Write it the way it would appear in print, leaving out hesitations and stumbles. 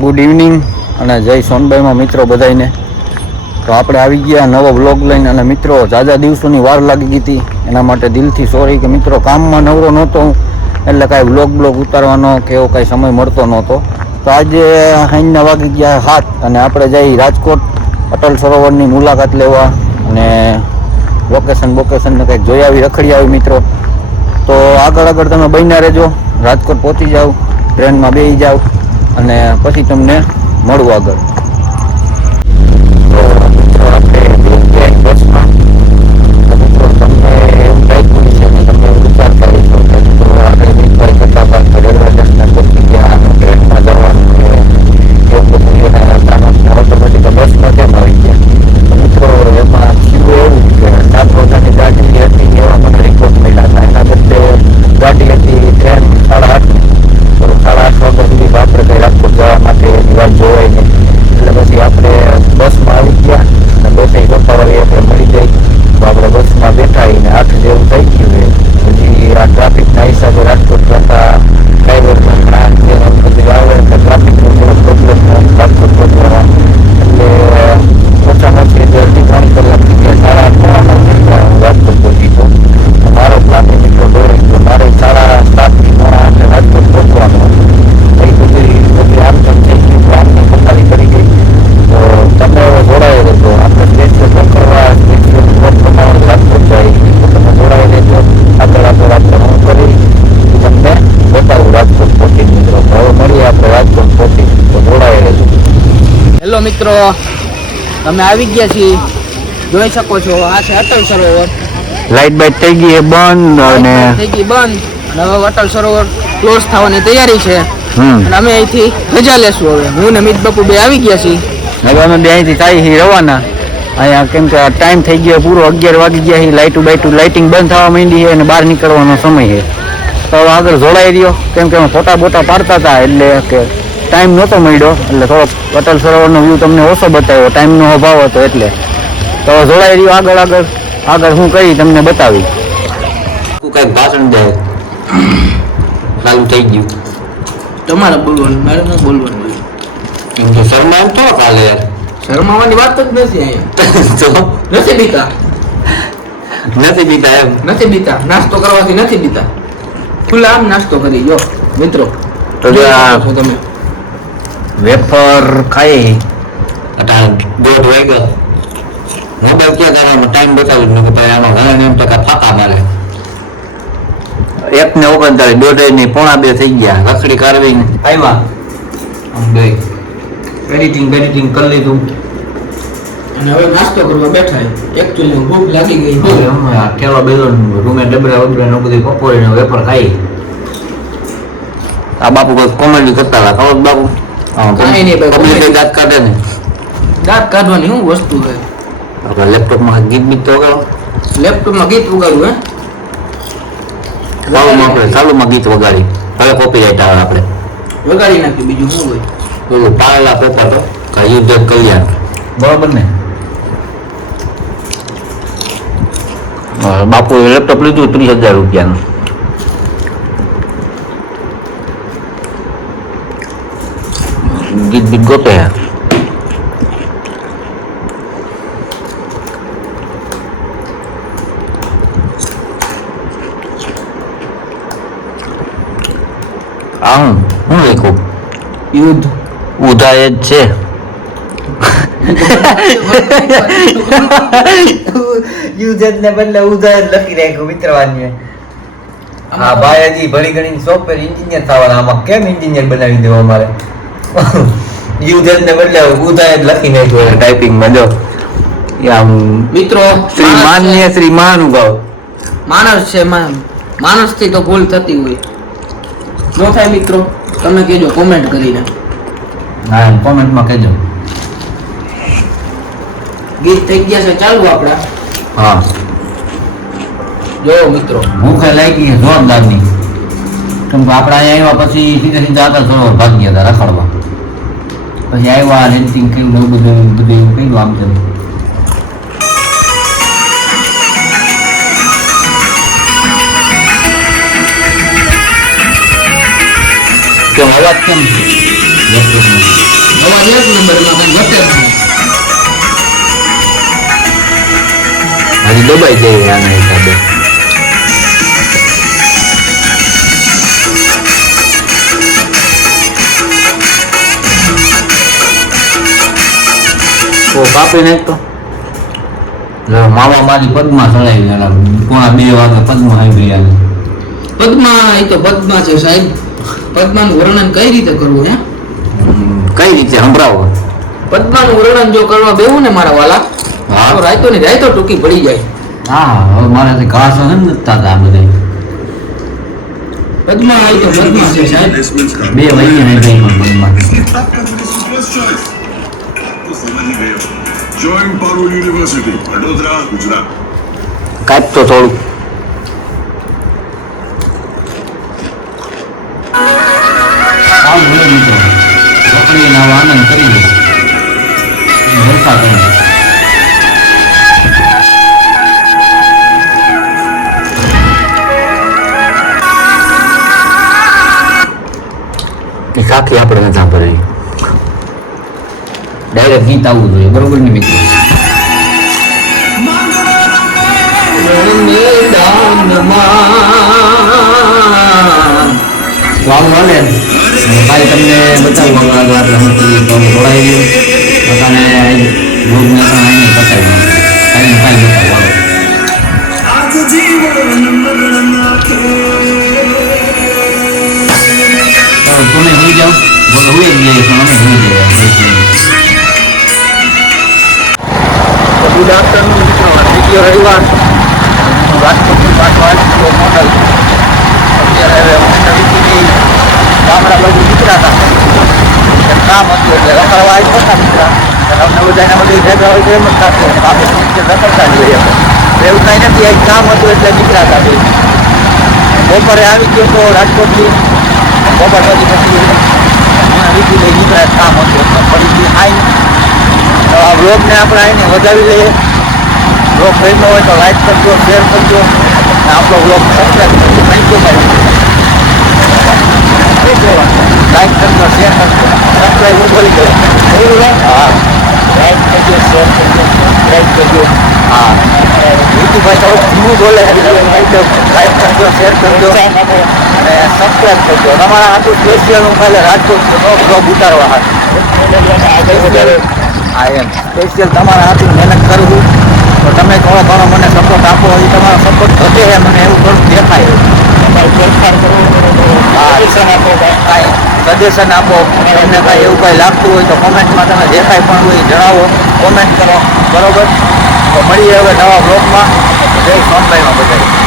Good evening અને જય સોનબાઈમાં મિત્રો બધાને. તો આપણે આવી ગયા નવો બ્લોગ લઈને. અને મિત્રો ઝાઝા દિવસોની વાર લાગી ગઈ હતી, એના માટે દિલથી સોરી કે મિત્રો કામમાં નવરો નહોતો એટલે કાંઈ બ્લોગ ઉતારવાનો કે એવો કાંઈ સમય મળતો નહોતો. તો આજે સાંજના વાગી ગયા 7 અને આપણે જઈ રાજકોટ અટલ સરોવરની મુલાકાત લેવા અને લોકેશનને કંઈક જોઈ આવી, રખડી આવી મિત્રો. તો આગળ તમે બન્યા રહેજો, રાજકોટ પહોંચી જાઓ, ટ્રેનમાં બેસી જાઓ અને પછી તમને મળું આગળ. તો આપણે બસમાં તમને એવું લાગ્યું છે અને તમે વિચાર કરો છો કે મિત્રો આપણે નીકળી કરતા બાદ રેલવે સ્ટેશને પહોંચી ગયા અને ટ્રેનમાં જવાનું કે એવું બધું ઓટોમેટિક બસમાં કેમ આવી ગયા. તો મિત્રો એમાં થયું એવું કે 7 વાગ્યાની ગાડી હતી એવા મને રિપોર્ટ મળ્યા હતા. એના બદલે ગાડી હતી ટ્રેન 8:30ની. તો 8:30 વાગ્યા સુધી આપણે કંઈ રાજકોટ જવા માટે એની વાત જોવાય નહીં. એટલે પછી આપણે બસમાં આવી ગયા અને બસે ગોઠાવાળી આપણે મળી જાય. તો આપણે બસમાં બેઠા ને 8 જેવું થઈ ગયું. પછી આ ટ્રાફિકના હિસાબે રાજકોટ જતા ડ્રાઈવર બધું આવે એટલે ટ્રાફિકનો થોડો પ્રોબ્લેમ રાજકોટ પહોંચવામાં. એટલે ઓછામાં ઓછી 2-3 કલાક થઈ ગયા. 8:30 રાજકોટ પહોંચી ગયો. મારો પ્લાન એ મિત્રો દોરી ગયો. મારે 7:30 રાજકોટ પહોંચવાનું હતું. એ બધી આમ તેમ થઈ ગયું. પ્લાનની પથારી કરી ગઈ. તો તમે જોડાઈ રહેજો. આપણે સ્ટેચ્યુ પકડવા સ્ટેચ્યુ વોક બનાવવા રાજકોટ જાય તો તમે જોડાઈ રહેજો. આગળ આપણે હું કરી તમને બતાવું રાજકોટ પહોંચી મિત્રો. હવે મળીએ આપણે રાજકોટ પહોંચી. તો જોડાઈ રહેજો. હેલો મિત્રો, તમે આવી ગયા છીએ, જોઈ શકો છો. આ છે અટલ સરોવર. લાઇટ બાઇટ થઈ ગઈ બંધ અને થઈ ગઈ બંધ અને હવે અટલ સરોવર ક્લોઝ થવાની તૈયારી છે. અને અમે અહીંથી રજા લેશું. હવે હું ને મિત બાપુ બે આવી ગયા છીએ. હવે અમે બે અહીંથી તાઈ રવાના અહીંયા, કેમ કે ટાઈમ થઈ ગયો પૂરો 11 વાગી ગયા. લાઇટિંગ બંધ થવા માંડી છે અને બહાર નીકળવાનો સમય છે. તો હવે આગળ જોડાઈ રહ્યો, કેમ કે અમે ફોટા બોટા પાડતા હતા એટલે કે ટાઈમ નહોતો મળ્યો. એટલે થોડોક અટલ સરોવરનો વ્યૂ તમને ઓછો બતાવ્યો, ટાઈમનો અભાવ હતો એટલે. તો જોડાઈ રહ્યો આગળ હું કરી તમને બતાવી. કંઈક ભાષણ દે ચાલુ થઈ ગયું. તમારે બોલવાનું, મારે ન બોલવાનું. કેમ કે શરમાવ તો કાલે યાર, શરમાવાની વાત જ નથી અહીંયા. નથી બીતા નાસ્તો કરવાથી નથી બીતા. ખુલ્લા આમ નાસ્તો કરી જો મિત્રો. તો તમે વેફર ખાઈ 1:30 વાગ્યા. મોબાઈલ ક્યાં કરવાનો ટાઈમ બતાવ્યું ને ભાઈ આમાં ઘણા 9% ફાકા મારે. 1:39 1:30 પોણા 2 થઈ ગયા. રખડી કાઢવી આવ્યા બે એડિટિંગ કરી લીધું અને હવે નાસ્તો કરવા બેઠા. એકચ્યુઅલી ભૂખ લાગી ગઈ. હવે અમે કેવા બેલો રૂમે ડબરા ને બધી પકોડીને વેફર ખાઈ. આ બાપુ કોઈ કોમેડી કરતા હતા ખબર બાપુ? કાંઈ નહીં ભાઈ, દાંત કાઢે ને. દાંત કાઢવાની શું વસ્તુ છે? આપણે લેપટોપમાં ગીત બીત તો વગાડો. લેપટોપમાં ગીત વગાડવું ચાલુમાં ગીત વગાડી. હવે કોપીરાઈટ આવે આપણે વગાડી નાખ્યું. બીજું શું હોય? પેલું પાળેલા પેપર તો યુદ્ધ કલ્યાણ બરોબર ને. બાપુ લેપટોપ લીધું 30,000 રૂપિયાનું. ગીત બીત ગોતે. આમ હું લખ્યું યુદ્ધ ઉધાય જ છે. યુદ્ધ ને બદલે ઉધાય લખી રાખ્યું મિત્રવાન્ય. હા ભાઈ હજી ભણી ગણી સોફ્ટવેર એન્જિનિયર થવાના. આમાં કેમ એન્જિનિયર બનાવી દેવો અમારે? યુદ્ધ ને બદલે ઉધાય જ લખી નાખ્યું ટાઈપિંગમાં. જો આમ મિત્રો શ્રીમાન ભાવ માણસ છે. માણસ થી તો ભૂલ થતી હોય. ન થાય મિત્રો? તમે કહેજો કોમેન્ટ કરીને. હા કોમેન્ટમાં કહેજો. ગીત થઈ ગયા છે ચાલુ આપડા. હા જો મિત્રો ભૂખ લાગી છે જોરદારની. કેમ કે આપણે અહીંયા આવ્યા પછી સીધા આગળ થોડો ભાગ ગયા હતા રખડવા. પછી આવ્યા રેન્ટિંગ કર્યું એવું બધું કર્યું આમ તેમ. કેમ અવાજ કેમ છે? અવાજ એક નંબરમાં કઈ ઘટે જ નહીં. હજી દબાઈ જઈએ આના હિસાબે. ઓ કાપી નાખતો મામા મારી પગમાં ચડાવી ગયા 1:30 વાગે પગમાં આવી ગયા. પદ્મા એ તો પદ્મા છે સાહેબ. પદ્માનું વર્ણન કઈ રીતે કરવું હે? કઈ રીતે સંભળાવો? પદ્માનું વર્ણન જો કરવા બેહું ને મારા વાલા, હા. તો રાયતો ની રાયતો ટૂંકી પડી જાય. હા હવે મારાથી ઘાસ હે ને તાતા બધા પદ્મા એ તો પદ્મા છે સાહેબ. 2 વહી ને ગઈ પગમાં. Join Parul University, Vadodara, Gujarat. કાપ તો થોડું. આવ બોલે મિત્રો રોકડીનો આનંદ કરી લે. જલસા કરો. એ કાકી આપણે નથી સાંભળી. ડાયરેક્ટ ગીત આવવું જોઈએ બરોબર ને મિત્રો? તો આવું હાલે ભાઈ તમને બતાવું આપણે જોડાઈ ગયું પોતાને રોગને પણ આવીને બતાવ્યું કાંઈ કાંઈ બતાવું તમે હોઈ જાઓ બોલો હોઈ જ જઈએ પણ અમે હોઈ જઈએ. ગુડ આફ્ટરનૂન મિત્રો. બીજો રવિવાર રાજકોટની પાછો આવી ગયો મોડલ. અત્યારે હવે અમે નવી ગામડા બાજુ નીકળ્યા હતા. કામ હતું એટલે રખડવા આવી હતા મિત્રો. અમને બધાને બધી ભેગા હોય તો એમ જ થતું આપણે રખડતા જ રહીએ. એવું કાંઈ નથી એક કામ હતું એટલે નીકળ્યા હતા. બપોરે આવી ગયો તો રાજકોટથી બપોર પછી વીટી લઈ નીકળ્યા કામ હતું ફરીથી આવી. આ બ્લોગને આપણે આવીને વધાવી લઈએ. બ્લોગ ગમ્યો હોય તો લાઈક કરજો, શેર કરજો અને આપણો બ્લોગ સબસ્ક્રાઈબ કરજો. થેન્ક યુ ભાઈ. લાઈક કરજો, શેર કરજો, સબસ્ક્રાઈબ બોલી ગયો. હા લાઈક કરજો, શેર કરજો, સબસ્ક્રાઈબ કરજો. હા યુટ્યુબભાઈ તો ધીમું બોલે લાઈક કરજો, શેર કરજો અને સબસ્ક્રાઈબ કરજો. તમારા આટલું સ્પેશિયલ હું કાલે રાજકોટ બ્લોગ ઉતારવા હા એમ સ્પેશિયલ તમારા હાથથી મહેનત કરવું તો તમે થોડો ઘણો મને સપોર્ટ આપો. એ તમારો સપોર્ટ ઘટે મને એવું થોડુંક દેખાય. સજેશન આપો. તમને કાંઈ એવું કાંઈ લાગતું હોય તો કોમેન્ટમાં તમે જે કાંઈ પણ હોય જણાવો, કોમેન્ટ કરો બરોબર. તો મળીએ હવે નવા બ્લોગમાં. જય સોનભાઈમાં બધાય.